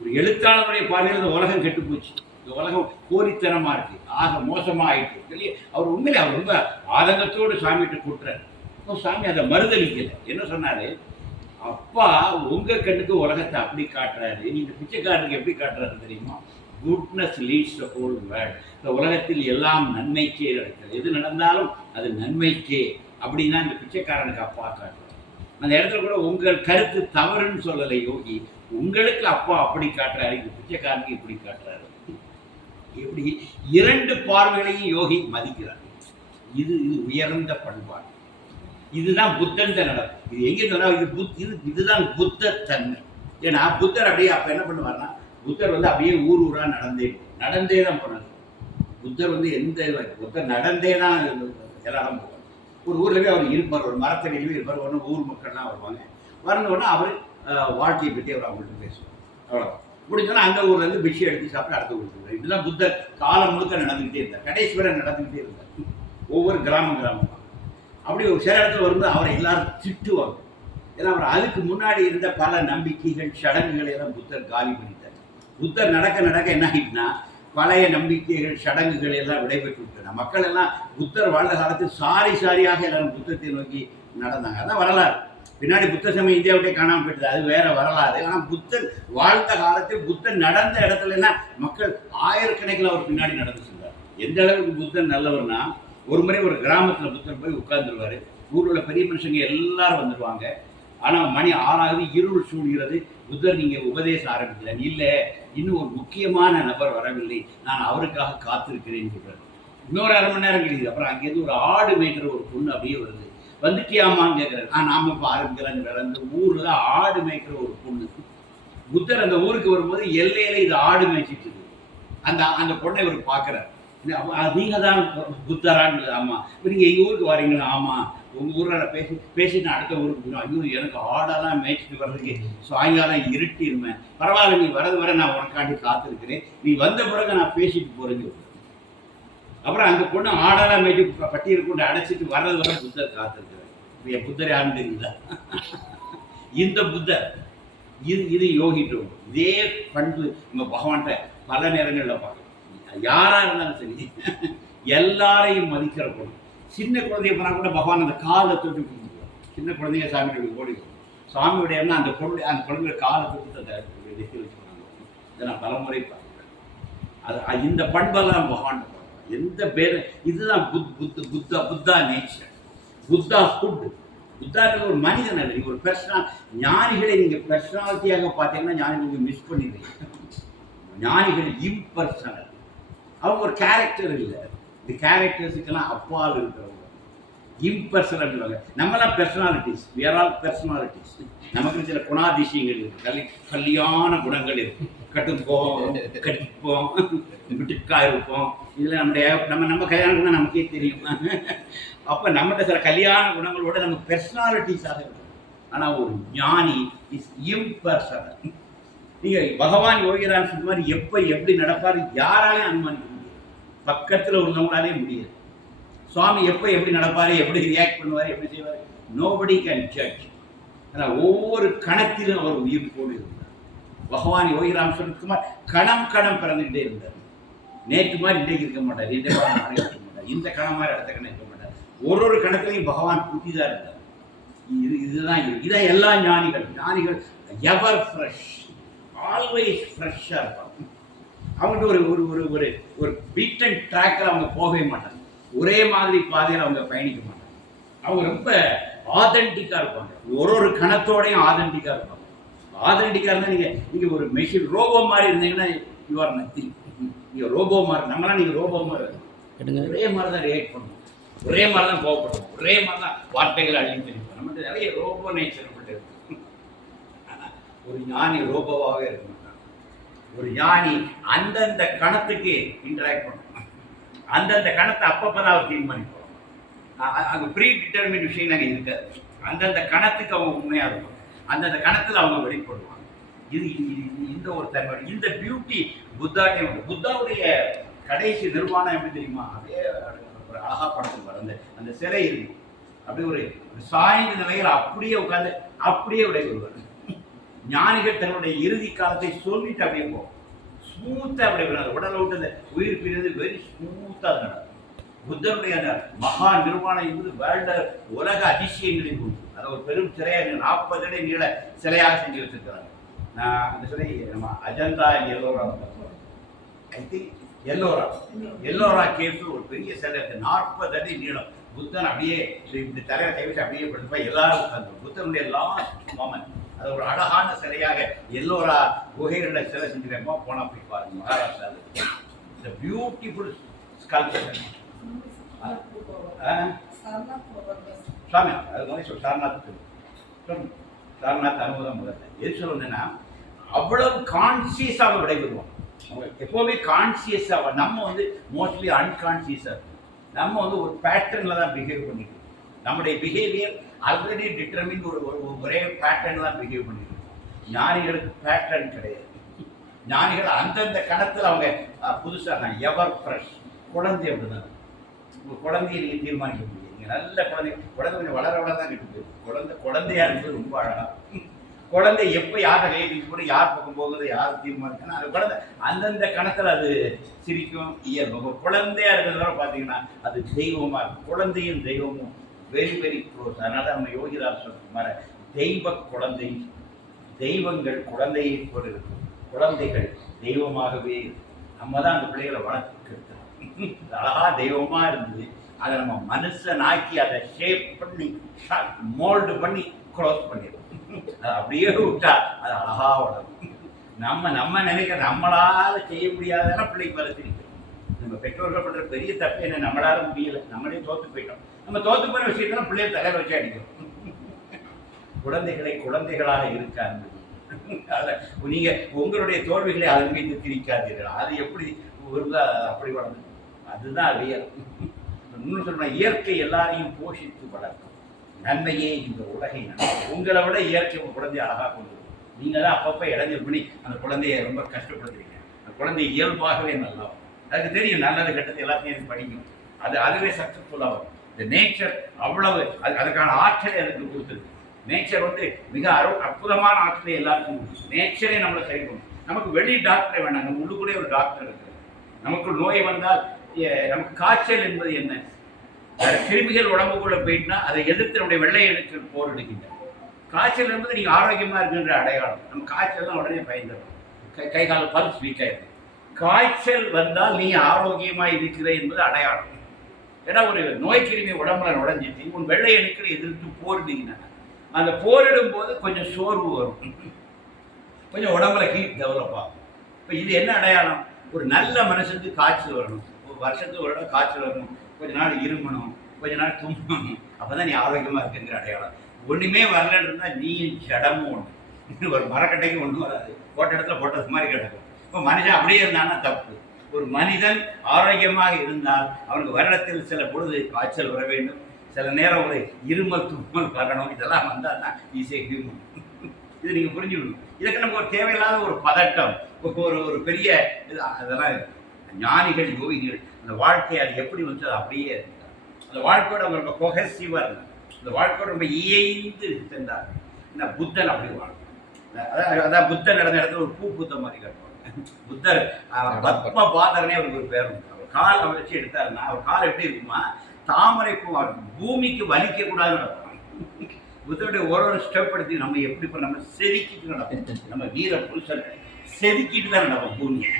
S1: ஒரு எழுத்தாளருடைய பார்வையில் இந்த உலகம் கெட்டு போச்சு. இந்த உலகம் கோரித்தனமாக இருக்கு. ஆக மோசமா ஆயிட்டு சொல்லி அவர் உண்மையில அவர் ரொம்ப ஆதங்கத்தோடு சாமிகிட்ட கூட்டுறாரு அப்போ சாமி அதை மறுதளிக்கலை. என்ன சொன்னார்? அப்பா உங்க கண்ணுக்கு உலகத்தை அப்படி காட்டுறாரு. நீங்கள் பிச்சைக்காரனுக்கு எப்படி காட்டுறாரு தெரியுமா? Goodness leads the whole world இந்த உலகத்தில் எல்லாம் நன்மைக்கே நடக்கிறது எது நடந்தாலும் அது நன்மைக்கே அப்படின்னா இந்த பிச்சைக்காரனுக்கு அப்பா காட்டுறது அந்த இடத்துல கூட உங்கள் கருத்து தவறுன்னு சொல்லலை யோகி. உங்களுக்கு அப்பா அப்படி காட்டுறாரு இந்த பிச்சைக்காரனுக்கு இப்படி காட்டுறாரு. இப்படி இரண்டு பார்வைகளையும் யோகி மதிக்கிறார். இது இது உயர்ந்த பண்பாடு. இதுதான் புத்தன் நடக்கும் இது எங்கே சொன்னால் இது புத் இது இதுதான் புத்த தன்மை ஏன்னா புத்தர் அப்படியே அப்போ என்ன பண்ணுவார்னா புத்தர் வந்து அப்படியே ஊர் ஊராக நடந்தே நடந்தே தான் போனார். புத்தர் வந்து எந்த புத்தர் நடந்தே தான் எல்லாரும் இடம் போவார். ஒரு ஊர்ல போய் அவர் இருப்பார் ஒரு மரத்தடியிலே இருப்பார் ஒன்று ஊர் மக்கள்லாம் வருவாங்க. வரணுன்னா அவர் வாழ்க்கையை பற்றி அவர் அவங்கள்ட்ட பேசுவார். அவ்வளோ முடிஞ்சோன்னா அந்த ஊர்லேருந்து பிஷி எடுத்து சாப்பிட்டு அடுத்த ஊருக்கு போவார் இதுதான் புத்தர் காலம் முழுக்க நடந்துக்கிட்டே இருந்தார். கடைசி நடந்துக்கிட்டே இருந்தார். ஒவ்வொரு கிராமம் கிராமமாக அப்படி ஒரு சில இடத்துல வரும்போது அவரை எல்லாரும் திட்டுவாங்க. ஏன்னா அவர் அதுக்கு முன்னாடி இருந்த பல நம்பிக்கைகள் சடங்குகளை எல்லாம் புத்தர் காலி பண்ணி புத்தர் நடக்க நடக்க என்ன ஆகிட்டுனா பழைய நம்பிக்கைகள் சடங்குகள் எல்லாம் விடைபெற்று விட்டன. மக்கள் எல்லாம் புத்தர் வாழ்ந்த காலத்தில் சாரி சாரியாக எல்லாரும் புத்தத்தை நோக்கி நடந்தாங்க. அதான் வரலாறு. பின்னாடி புத்த சமயம் இந்தியாவிட்டே காணாமல் போயிட்டது. அது வேற வரலாறு. ஆனால் புத்தர் வாழ்ந்த காலத்தில் புத்தர் நடந்த இடத்துல எல்லாம் மக்கள் ஆயிரக்கணக்கில் அவர் பின்னாடி நடந்து சென்றார். எந்த அளவுக்கு புத்தர் நல்லவர்னா ஒரு முறை ஒரு கிராமத்தில் புத்தர் போய் உட்கார்ந்துருவார். ஊரில் உள்ள பெரிய மனுஷங்க எல்லாரும் வந்துடுவாங்க ஆனால் மணி ஆறாவது இருள் சூழ்கிறது. புத்தர் நீங்கள் உபதேசம் ஆரம்பிக்கல. இல்லை இன்னும் ஒரு முக்கியமான நபர் வரவில்லை. நான் அவருக்காக காத்திருக்கிறேன்னு சொல்கிறார் இன்னொரு அரை மணி நேரம் கிடைக்குது அப்புறம் அங்கேருந்து ஒரு ஆடு மேய்க்கிற ஒரு பொண்ணு அப்படியே வருது. வந்துட்டியாமான்னு கேட்குறாரு ஆ நாம இப்போ ஆரம்பிக்கிறேங்கிறார் அந்த ஊரில் ஆடு மேய்க்கிற ஒரு பொண்ணு. புத்தர் அந்த ஊருக்கு வரும்போது எல்லையில இது ஆடு மேய்ச்சிட்டு இருக்கு அந்த அந்த பொண்ணை இவர் பார்க்குறார். நீங்கள் தான் புத்தரான்னு ஆமாம் இப்போ நீங்கள் எங்கள் ஊருக்கு வரீங்களா? ஆமாம் உங்கள் ஊரில் நான் பேசி பேசி நான் அடுத்த ஊருக்கு போயிடும் ஐயோ எனக்கு ஆடெல்லாம் மேய்ச்சிட்டு வர்றதுக்கு சாயங்காலம் இருட்டிருமே பரவாயில்ல நீ வரது வர நான் உனக்காண்டி காத்திருக்கிறேன். நீ வந்த பிறகு நான் பேசிட்டு போகிறேன்னு அப்புறம் அந்த பொண்ணு ஆடெல்லாம் மேய்ச்சி பட்டியல் கொண்டு அடைச்சிட்டு வர்றது வர புத்தர் காத்திருக்கிறேன் இப்போ என் புத்தர் யாருன்னு தெரியுதா? இந்த புத்தர். இது இது யோகிட்டும் இதே பண்பு நம்ம பகவான்கிட்ட பல நேரங்களில் பார்க்கலாம். யாராக இருந்தாலும் சரி எல்லாரையும் மதிக்கிற பொண்ணு. சின்ன குழந்தைய போனால் கூட பகவான் அந்த காலை தொட்டு கும்பிடுவார் சின்ன குழந்தைங்க சாமியோட ஓடி வரும். சாமியோட என்ன அந்த பொருள் அந்த குழந்தைய காலை தொட்டு அந்த நெத்தி வச்சுக்கிறாங்க இதை நான் பலமுறை பார்க்குறேன். அது இந்த பண்பெல்லாம் பகவான் எந்த பேர் இதுதான் புத் புத்த புத்தா புத்தா நேச்சர். புத்தா ஃபுட் புத்தாங்கிறது ஒரு மனிதன் அல்ல நீங்கள் ஒரு பர்சனா ஞானிகளை நீங்கள் பர்சனாலிட்டியாக பார்த்தீங்கன்னா ஞானிகள் மிஸ் பண்ணிடுறீங்க ஞானிகள் இம்பர்சனல் அவங்க ஒரு கேரக்டர் இல்லை. இந்த கேரக்டர்ஸுக்கெல்லாம் அப்பால் இருக்கிறவங்க. இம்பர்சனல் நம்மளாம் பெர்சனாலிட்டிஸ் வேர் ஆல் பெர்சனாலிட்டிஸ் நமக்கு சில குணாதிசயங்கள் இருக்குது கலி கல்யாண குணங்கள் இருக்குது கட்டுப்போம் கட்டிப்போம் விட்டுக்கா இருப்போம். இதில் நம்முடைய நம்ம நம்ம கல்யாணம் குணம் நமக்கே தெரியும். அப்போ நம்மகிட்ட சில கல்யாண குணங்களோட நம்ம பெர்சனாலிட்டிஸாக இருக்கும். ஆனால் ஒரு ஞானி இஸ் இம்பர்சனல் நீங்கள் பகவான் யோகிராம் சொன்ன மாதிரி எப்போ எப்படி நடப்பார் யாராலையும் அனுமானிக்க பக்கத்தில் உள்ளவங்களாலே முடியாது. சுவாமி எப்போ எப்படி நடப்பார் எப்படி ரியாக்ட் பண்ணுவார் எப்படி செய்வார்? நோபடி கேன் ஜட்ஜ் ஆனால் ஒவ்வொரு கணத்திலும் அவர் உயிர் போடு இருந்தார். பகவான் யோகி சொன்னதுக்குமார் கணம் கணம் பிறந்துகிட்டே இருந்தார். நேற்று மாதிரி இன்றைக்கு இருக்க மாட்டார் இந்த மாதிரி இருக்க மாட்டார் இந்த கணம் மாதிரி அடுத்த கணம் இருக்க மாட்டார். ஒரு ஒரு கணத்துலையும் பகவான் புதிதாக இருந்தார். இது இதுதான் இதான் எல்லா ஞானிகள் ஞானிகள் எவர் ஃப்ரெஷ் ஆல்வேஸ் ஃப்ரெஷ்ஷாக இருப்பாங்க. அவங்கள்ட்ட ஒரு ஒரு ஒரு ஒரு ஒரு பீட் அண்ட் ட்ராக்கில் அவங்க போகவே மாட்டாங்க. ஒரே மாதிரி பாதையில் அவங்க பயணிக்க மாட்டாங்க. அவங்க ரொம்ப ஆதென்டிக்காக இருப்பாங்க. ஒரு ஒரு கணத்தோடையும் ஆதென்டிக்காக இருப்பாங்க. ஆதென்டிக்காக இருந்தால் நீங்கள் நீங்கள் ஒரு மெஷின் ரோபோ மாதிரி இருந்தீங்கன்னா யூ ஆர் நத்திங் நீங்கள் ரோபோ மாதிரி நம்மளாம் நீங்கள் ரோபோ மாதிரி இருக்கணும். ஒரே மாதிரி தான் ரியாக்ட் பண்ணுவோம். ஒரே மாதிரி தான் கோவப்படுவோம். ஒரே மாதிரி தான் வார்த்தைகள் அழிஞ்சு தெரிவிப்போம் நம்மகிட்ட நிறைய ரோபோ நேச்சர் நம்மகிட்ட இருக்கு. ஒரு ஞானி ரோபோவாகவே இருக்க மாட்டான் ஒரு யானி அந்தந்த கணத்துக்கு இன்டராக்ட் பண்ணுவான் அந்தந்த கணத்தை அப்பப்போ தான் அவர் தீர்மானிப்போம் அங்கே ப்ரீ டிட்டர்மின் விஷயம் நாங்கள் இருக்காது. அந்தந்த கணத்துக்கு அவங்க உண்மையாக இருக்கும் அந்தந்த கணத்தில் அவங்க வெளிப்படுவாங்க. இது இது- இந்த ஒரு தன்மை இந்த பியூட்டி புத்தாட்டே உண்டு புத்தாவுடைய கடைசி நிர்வாணம் எப்படி தெரியுமா? அப்படியே ஒரு அழகா படத்துக்கு வர அந்த அந்த சிலை இருக்கும் அப்படியே ஒரு சாய்ந்த நிலையில் அப்படியே உட்காந்து அப்படியே உடைய வருவார் ஞானிகள் தன்னுடைய இறுதி காலத்தை சொல்லிட்டு அப்படியே போகும் ஸ்மூத்தாக அப்படியே விடாது உடலை விட்டு அந்த உயிர் பிரிவது வெரி ஸ்மூத்தாக நடக்கும் புத்தருடைய அந்த மகா நிர்வாணம் என்பது வேர்ல்ட உலக அதிசயங்களை ஒன்று அதை ஒரு பெரும் சிலையாக நாற்பது அடி நீள சிலையாக செஞ்சு வச்சிருக்கிறாங்க நான் அந்த சிலை நம்ம Ajanta Ellora I think Ellora. Ellora caves ஒரு பெரிய சிலை இருக்கு நாற்பது அடி நீளம். புத்தன் அப்படியே இப்படி தரையை கைவிட்டு அப்படியே படுத்துப்பா எல்லாரும் உட்காந்து புத்தனுடைய லாஸ்ட் மொமெண்ட் அது ஒரு அழகான சிலையாக எல்லோரா குகைகளில் சிலை செஞ்சுருக்கோமா. போனா போய் பாருங்க மகாராஷ்டிராவில் இந்த பியூட்டிஃபுல் ஸ்கல்ப்சர் சாமி அது மாதிரி சொல் சாரநாத் சொல்லு சாரநாத் அனுபவம் முதல்ல. எது சொல்லணும்னா அவ்வளவு கான்சியஸாக விடைபெறுவோம். எப்போவுமே கான்சியஸாக நம்ம வந்து மோஸ்ட்லி அன்கான்சியஸாக இருக்கும் நம்ம வந்து ஒரு பேட்டர்னில் தான் பிஹேவ் பண்ணிக்கிறோம் நம்முடைய பிஹேவியர் ஆல்ரெடி டிட்டர்மின் ஒரு ஒரே பேட்டர்ன் தான் பிஹேவ் பண்ணிக்கிறோம் ஞானிகளுக்கு பேட்டர்ன் கிடையாது. ஞானிகள் அந்தந்த கணத்தில் அவங்க புதுசாக எவர் ஃப்ரெஷ் குழந்தை அப்படிதான். உங்கள் குழந்தையை நீங்கள் தீர்மானிக்க முடியும் நீங்கள் நல்ல குழந்தை குழந்தை கொஞ்சம் வளர வளர தான் கிட்டு குழந்தை குழந்தையா இருந்தது ரொம்ப அழகாக குழந்தை எப்போ யாரை கை தூக்கி யார் பக்கம் போகுது யார் தீர்மானிக்கணும் அது குழந்தை அந்தந்த கணத்தில் அது சிரிக்கும் இயல்பு. குழந்தையாக குழந்தையா இருக்கிறதுனால பார்த்தீங்கன்னா அது தெய்வமாக இருக்கும். குழந்தையும் தெய்வமும் வெரி வெரி க்ளோஸ் அதனால நம்ம யோகிதாஸ் சொன்ன தெய்வ குழந்தை தெய்வங்கள் குழந்தையை போல இருக்கும். குழந்தைகள் தெய்வமாகவே இருக்கும். நம்ம தான் அந்த பிள்ளைகளை வளர்த்துக்கிறது அழகா தெய்வமா இருந்தது. அதை நம்ம மனுஷனாக்கி அதை ஷேப் பண்ணி மோல்டு பண்ணி க்ளோஸ் பண்ணிடுவோம் அதை அப்படியே விட்டா அது அழகா வளரும். நம்ம நம்ம நினைக்கிற நம்மளால செய்ய முடியாதெல்லாம் பிள்ளைக்கு வளர்த்திருக்கிறோம் நம்ம பெற்றோர்கள் பண்ற பெரிய தப்பு என்ன? நம்மளால முடியல. நம்மளே தோத்து போயிட்டோம். நம்ம தோத்து போன விஷயத்தான் பிள்ளைய தலையில வச்சு அடிக்கிறோம் குழந்தைகளை குழந்தைகளாக இருக்காங்க. நீங்க உங்களுடைய தோல்விகளை அதன் மீது திணிக்காதீர்கள். அது எப்படி அப்படி வளர்ந்து அதுதான் ரியல் இன்னும் சொன்னா இயற்கை எல்லாரையும் போஷித்து வளர்க்கும். நன்மையே இந்த உலகை உங்களை விட இயற்கை உங்க குழந்தைய அழகா கொண்டு வரும். நீங்க தான் அப்பப்போ இடைஞ்சல் பண்ணி அந்த குழந்தைய ரொம்ப கஷ்டப்படுத்துறீங்க. அந்த குழந்தை இயல்பாகவே நல்லா அதுக்கு தெரியும் நல்லது கெட்டது எல்லாத்தையும் எனக்கு படிக்கும் அது அதுவே சக்சஸ்ஃபுல்லாக வரும். இந்த நேச்சர் அவ்வளவு அது அதுக்கான ஆற்றலை எனக்கு கொடுத்துருக்கு நேச்சர் வந்து மிக அரு அற்புதமான ஆற்றலை எல்லாருக்கும் கொடுக்கும் நேச்சரே நம்மளை சரி பண்ணும். நமக்கு வெளி டாக்டரே வேண்டாம் நம்ம உள்ளுக்குள்ளே ஒரு டாக்டர் இருக்கு நமக்கு நோய் வந்தால் நமக்கு காய்ச்சல் என்பது என்ன? கிருமிகள் உடம்புக்குள்ளே போயிட்டுனா அதை எதிர்த்து நம்முடைய வெள்ளை எழுத்து போர் எடுக்கின்றன காய்ச்சல் என்பது நீங்கள் ஆரோக்கியமாக இருக்கின்ற அடையாளம். நம்ம காய்ச்சல் தான் உடனே பயந்துடும் கை கை கால் பல்ஸ் வீக் ஆயிடும். காய்ச்சல் வந்தால் நீ ஆரோக்கியமாக இருக்கிற என்பது அடையாளம். ஏன்னா ஒரு நோய் கிருமி உடம்புல நுழைஞ்சிட்டு உன் வெள்ளை அணுக்களை எதிர்த்து போரிடுங்கன்னா அந்த போரிடும் போது கொஞ்சம் சோர்வு வரும். கொஞ்சம் உடம்புல ஹீட் டெவலப் ஆகும். இப்போ இது என்ன அடையாளம்? ஒரு நல்ல மனுஷனுக்கு காய்ச்சல் வரணும். ஒரு வருஷத்துக்கு ஒரு இடம் காய்ச்சல் வரணும். கொஞ்ச நாள் இருமணும் கொஞ்ச நாள் தும்பணும் அப்போ தான் நீ ஆரோக்கியமாக இருக்குங்கிற அடையாளம். ஒன்றுமே வரலன்னு இருந்தால் நீ ஜடமும் ஒன்று ஒரு மரக்கட்டைக்கு ஒன்றும் வராது. போட்ட இடத்துல போட்டது மாதிரி கிடக்கும். இப்போ மனுஷன் அப்படியே இருந்தான்னா தப்பு. ஒரு மனிதன் ஆரோக்கியமாக இருந்தால் அவனுக்கு வருடத்தில் சில பொழுது காய்ச்சல் வர வேண்டும். சில நேரம் ஒரு இருமல் தும்மல் வரணும் இதெல்லாம் வந்தால் தான் ஈஸியாக ஹியூமன் இது நீங்கள் புரிஞ்சுக்கணும். இதுக்கு நமக்கு ஒரு தேவையில்லாத ஒரு பதட்டம். ஒரு ஒரு பெரிய இது அதெல்லாம் ஞானிகள் யோகிகள் அந்த வாழ்க்கையை அது எப்படி வந்து அது அப்படியே இருந்தார் அந்த வாழ்க்கையோட அவங்க ரொம்ப கொஹசிவாக இருந்தார் அந்த வாழ்க்கையோட ரொம்ப இயைந்து சென்றார் இந்த புத்தன் அப்படி வாழ்க்கை அதான் அதான் புத்தன் நடந்த இடத்துல ஒரு பூ புத்த மாதிரி கட்டுவாங்க. புத்தர் பத்ம பாதரனே அவருக்கு ஒரு பேர் அவர் கால் அவர் வச்சு எடுத்தாருன்னா அவர் கால் எப்படி இருக்குமா தாமரை பூ பூமிக்கு வலிக்க கூடாதுன்னு புத்தருடைய ஒரு ஒரு ஸ்டெப் எடுத்து நம்ம எப்படி இப்போ நம்ம செதுக்கிட்டு நடப்போம். நம்ம வீர புருஷர்கள் செதுக்கிட்டு தான் நடப்போம் பூமியை.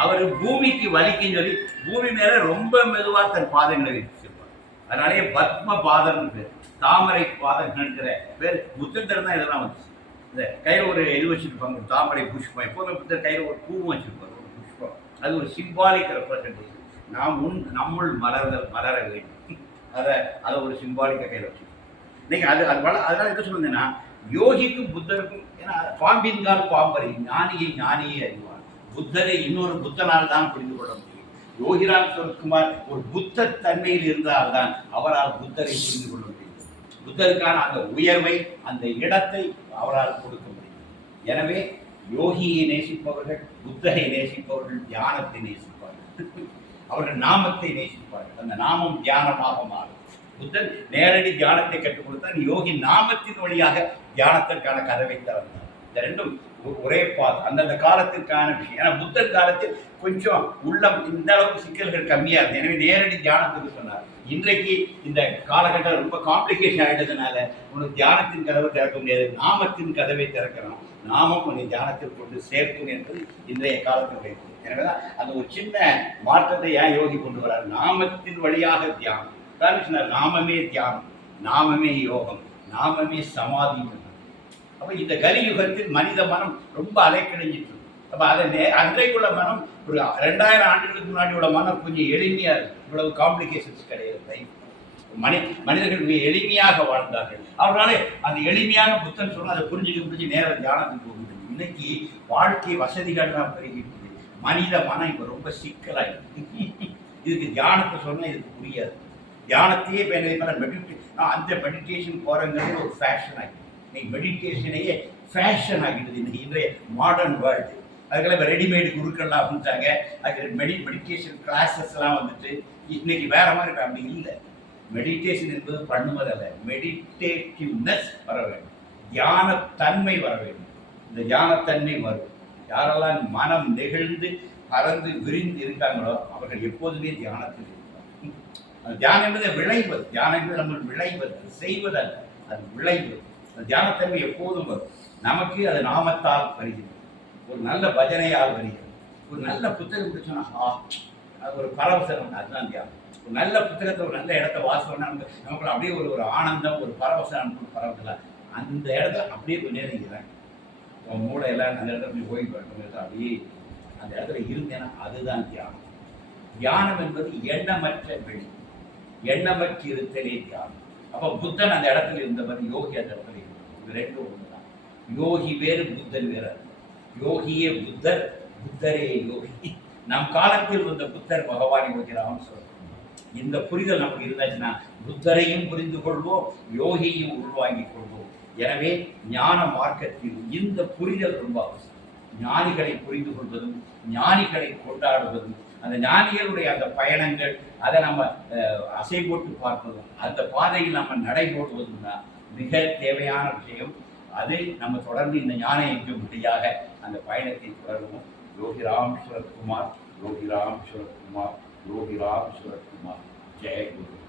S1: அவர் பூமிக்கு வலிக்குன்னு சொல்லி பூமி மேல ரொம்ப மெதுவா தன் பாதங்களை வச்சிருப்பார் அதனாலேயே பத்ம பாதம்னு பேர் தாமரை பாதம்ங்கிற பேர் புத்தர் தான் இதெல்லாம் வந்துச்சு இந்த கையில் ஒரு இது வச்சுருப்பாங்க ஒரு தாமரை புஷ்பம். எப்போதுமே புத்தர் கையில் ஒரு பூவும் வச்சுருப்பாங்க ஒரு புஷ்பம். அது ஒரு சிம்பாலிக் ரெப்ரசன்டேஷன் நாம் முன் நம்முள் மலர்தல் மலர வேண்டும். அதை அதை ஒரு சிம்பாலிக்காக கையில் வச்சுருக்கோம் இன்னைக்கு அது அது வள அதனால் என்ன சொல்லுங்கன்னா யோகிக்கும் புத்தருக்கும் ஏன்னா பாம்பின்கால் பாம்பரை ஞானியை ஞானியை அறிவார். புத்தரை இன்னொரு புத்தனால் தான் புரிந்து கொள்ள முடியும். யோகிராம் சுரத்குமார் ஒரு புத்த தன்மையில் இருந்தால் தான் அவரால் புத்தரை புரிந்து கொள்ள முடியும். புத்தருக்கான அந்த உயர்வை அந்த இடத்தை அவரால் கொடுக்க முடியும் எனவே யோகியை நேசிப்பவர்கள் புத்தரை நேசிப்பவர்கள் தியானத்தை நேசிப்பார்கள். அவர்கள் நாமத்தை நேசிப்பார்கள். அந்த நாமம் தியானமாக மாறும். புத்தன் நேரடி தியானத்தை கற்றுக் கொடுத்தான் யோகி நாமத்தின் வழியாக தியானத்திற்கான கதவை திறந்தார் இந்த ரெண்டும் ஒரே பாத் அந்தந்த காலத்திற்கான விஷயம். ஏன்னா புத்தர் காலத்தில் கொஞ்சம் உள்ளம் இந்த அளவுக்கு சிக்கல்கள் கம்மியாக இருந்தது. எனவே நேரடி தியானத்துக்கு சொன்னார். இன்றைக்கு இந்த காலகட்டம் ரொம்ப காம்ப்ளிகேஷன் ஆயிட்டதுனால உனக்கு தியானத்தின் கதவை திறக்க முடியாது நாமத்தின் கதவை திறக்கிறோம். நாமம் உன்னை தியானத்தில் கொண்டு சேர்க்கும் என்பது இன்றைய காலத்தினுடைய எனவே தான் அந்த ஒரு சின்ன மாற்றத்தை ஏன் யோகி கொண்டு வரார் நாமத்தின் வழியாக தியானம். அதான் சொன்னார் நாமமே தியானம் நாமமே யோகம் நாமமே சமாதி அப்போ இந்த கலியுகத்தில் மனித மனம் ரொம்ப அலைக்கழிஞ்சிட்டு அப்போ அதை அன்றைக்குள்ள மனம் ஒரு ரெண்டாயிரம் ஆண்டுகளுக்கு முன்னாடி உள்ள மனம் கொஞ்சம் எளிமையாக இருக்கும் இவ்வளவு காம்ப்ளிகேஷன்ஸ் கிடையாது life. மனி மனிதர்கள் மிக எளிமையாக வாழ்ந்தார்கள். அவர்களாலே அந்த எளிமையாக புத்தன் சொன்னால் அதை புரிஞ்சுக்க புரிஞ்சு நேரம் தியானத்துக்கு போக முடியும் இன்னைக்கு வாழ்க்கை வசதிகள்லாம் பெருகிட்டு மனித மனம் இப்போ ரொம்ப சிக்கலாயிருக்கு இதுக்கு தியானத்தை சொன்னால் இதுக்கு புரியாது. தியானத்தையே இப்போ என்ன மெடிடே நான் அந்த மெடிடேஷன் போகிறங்கிறது ஒரு ஃபேஷன் ஆகிடுது. இன்னைக்கு மெடிடேஷனையே ஃபேஷன் ஆகிடுது இன்னைக்கு இன்றைய மாடர்ன் வேர்ல்டு அதுக்கெல்லாம் இப்போ ரெடிமேடு குருக்கள்லாம் வந்துட்டாங்க. அதுக்கு மெடி மெடிடேஷன் கிளாஸஸ்லாம் வந்துட்டு இன்னைக்கு வேற மாதிரி இப்ப அப்படி இல்லை. மெடிடேஷன் என்பது பண்ணுவதல்ல மெடிடேட்டிவ்னஸ் வர வேண்டும். தியானத்தன்மை வர வேண்டும். இந்த தியானத்தன்மை வரும். யாரெல்லாம் மனம் நெகிழ்ந்து பறந்து விரிந்து இருக்காங்களோ அவர்கள் எப்போதுமே தியானத்தில் இருப்பார்கள். தியானம் என்பது விளைவது. தியானம் என்பது நம்ம விளைவது. செய்வது செய்வதல்ல அது விளைவு. அந்த தியானத்தன்மை எப்போதும் வரும். நமக்கு அது நாமத்தால் வருகிறது. ஒரு நல்ல பஜனையால் வருகிறது. ஒரு நல்ல புத்தகம் பிடிச்சோன்னா ஆ அது ஒரு பரவசம் அதுதான் தியானம் ஒரு நல்ல புத்தகத்தை ஒரு நல்ல இடத்த வாசம்னா நமக்கு நமக்கு அப்படியே ஒரு ஒரு ஆனந்தம் ஒரு பரவசம் நமக்கு பரவசம் அந்த இடத்த அப்படியே கொஞ்ச நேரம் இருக்கிறேன் உன் மூளை எல்லாம் அந்த இடத்துல போய் ஓய்வு பெறணும் அப்படியே அந்த இடத்துல இருந்தேன்னா அதுதான் தியானம். தியானம் என்பது எண்ணமற்ற வெளி. எண்ணமற்ற இருத்தலே தியானம். அப்போ புத்தன் அந்த இடத்துல இருந்தவர் யோகி அந்த இடத்துல இருந்தார் ரெண்டும் தான் யோகி வேறு புத்தன் வேறு யோகியே புத்தர் புத்தரே யோகி. நம் காலத்தில் வந்த புத்தர் பகவானை யோகிராமன் சொல்றோம் இந்த புரிதல் நமக்கு இருந்தாச்சுன்னா புத்தரையும் புரிந்து கொள்வோம் யோகியையும் உள்வாங்கிக் கொள்வோம். எனவே ஞான மார்க்கத்தில் இந்த புரிதல் ரொம்ப அவசியம். ஞானிகளை புரிந்து கொள்வதும் ஞானிகளை கொண்டாடுவதும் அந்த ஞானிகளுடைய அந்த பயணங்கள் அதை நம்ம அசை போட்டு பார்ப்பதும் அந்த பாதையில் நம்ம நடைபோடுவதும் தான் மிக தேவையான விஷயம். அதை நம்ம தொடர்ந்து இந்த ஞான யஜ்யம் வழியாக அந்த பயணத்தை தொடருவோம். யோகிராம் சுரத்குமார் யோகிராம் சுரத்குமார் யோகிராம் சுரத்குமார் ஜெய குரு